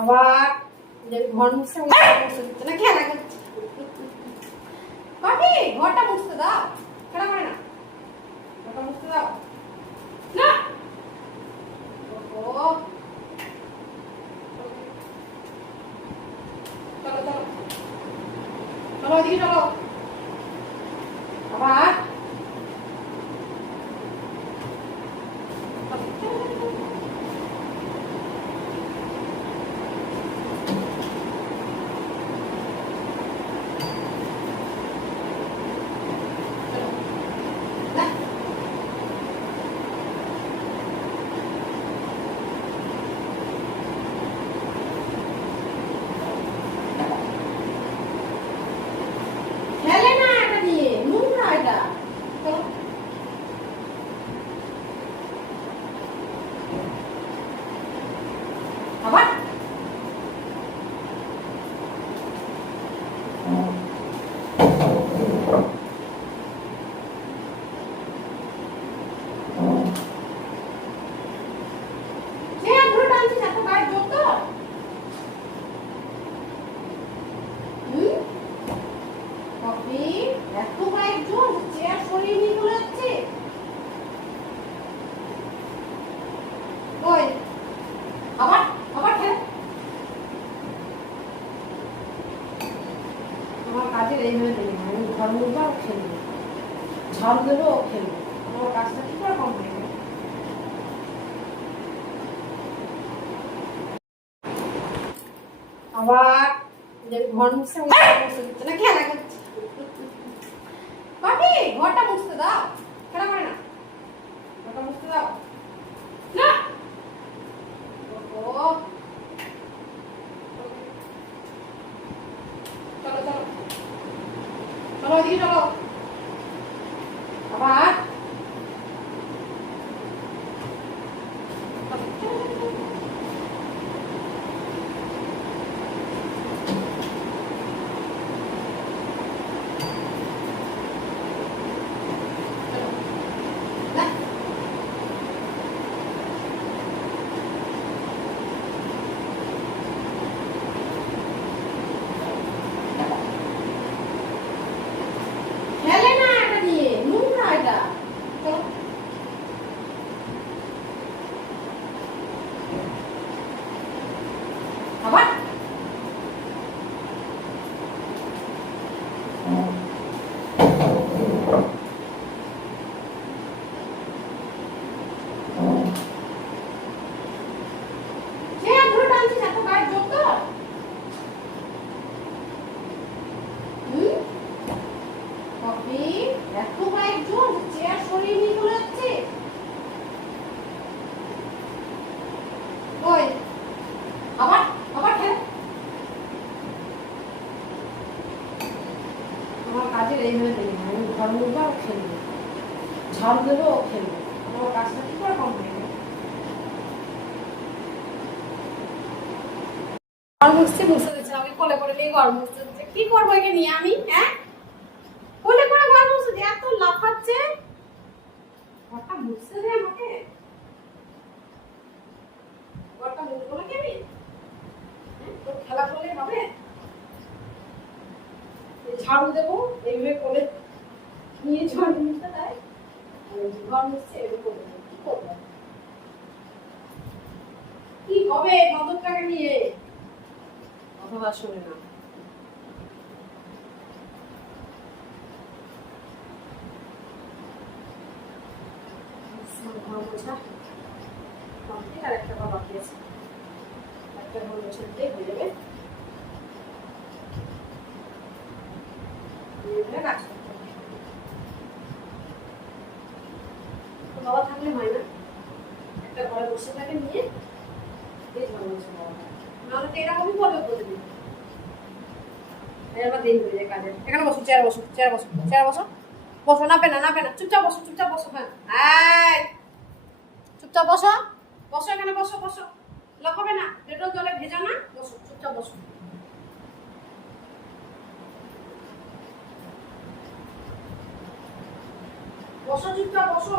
আবার ঘর মুছতে দিচ্ছে না, খেলা করছে। পাটি ঘরটা মুছতে দাও, খেলা করে না, ঘরটা মুছতে দাও না। ও চলো চলো চলো, ওইদিকে চলো। আবার খেলে না, এটা নিয়ে নোংরা এটা। চলো আবার চেয়ার ধরে টানছিস, এত গায়ে জোর তো। কফি এত গায়ে জোর, চেয়ার সরিয়ে নিয়ে চলে যাচ্ছে। ওই আবার আবার খেলে। আমার কাজের এইভাবে নেই, আমি ঘর মুছবো আর খেলবো, ঝাড়ু দেবো ও খেলবো। আমার কাজটা কি করে কমপ্লিট হবে? আবার ঘর মুছতে দিচ্ছে না, খেলা করছে। পাটি ঘরটা মুছতে দাও, খেলা করে না, ঘরটা মুছতে দাও না। ও চলো চলো চলো, ওইদিকে চলো। আবার খেলে না, এটা নিয়ে নোংরা এটা। চলো আবার চেয়ার ধরে টানছিস, এত গায়ে জোর তো। কফি এত গায়ে জোর, চেয়ার সরিয়ে নিয়ে চলে যাচ্ছে। ওই আবার আবার খেলে। আমার কাজের এইভাবে নেই, আমি ঘর মুছবো আর খেলবো, ঝাড়ু দেবো ও খেলবো। আমার কাজটা কি করে কমপ্লিট হবে? ঘর মুছতে দিচ্ছে, আমি কোলে করে নিয়ে ঘর মুছতে দিচ্ছে। কি করবো একে নিয়ে আমি? হ্যাঁ, কোলে করে ঘর মুছতে দিই, এত লাফাচ্ছে। ঘরটা মুছতে দে আমাকে, ঘরটা মুছবো নাকি আমি? তোর খেলা করলে হবে? ঝাড়ু দেবো এইভাবে কোলে নিয়ে, ঝাড়ু মুছতে দেয়, ঘর মুছছে এভাবে করে দেবো। কি করবো? কি হবে বাদরটাকে নিয়ে? অথবা শুনে না। ঘর মোছা কমপ্লিট, আর একটা ঘর বাকি আছে, একটা ঘর মোছা দিলেই হয়ে যাবে। কাজ করতে হবে, বাবা থাকলে হয় না, একটা ঘরে বসে থাকে নিয়ে এই ঘর মোছা বাবা, নাহলে তো এরকমই করবে প্রতিদিন। আমার দেরি হয়ে যায় কাজে। এখানে বসো, চেয়ার বসো, চেয়ার বসো, চেয়ার বসো, বসো, নাপে না নাপে না, চুপচাপ বসো, চুপচাপ বসো। হ্যাঁ চুপচাপ বসো, বসো এখানে, বসো বসো, লখাবে না, ডেটল জলে ভেজা না, বসো চুপচাপ বসো। বসো চুপচাপ বসো।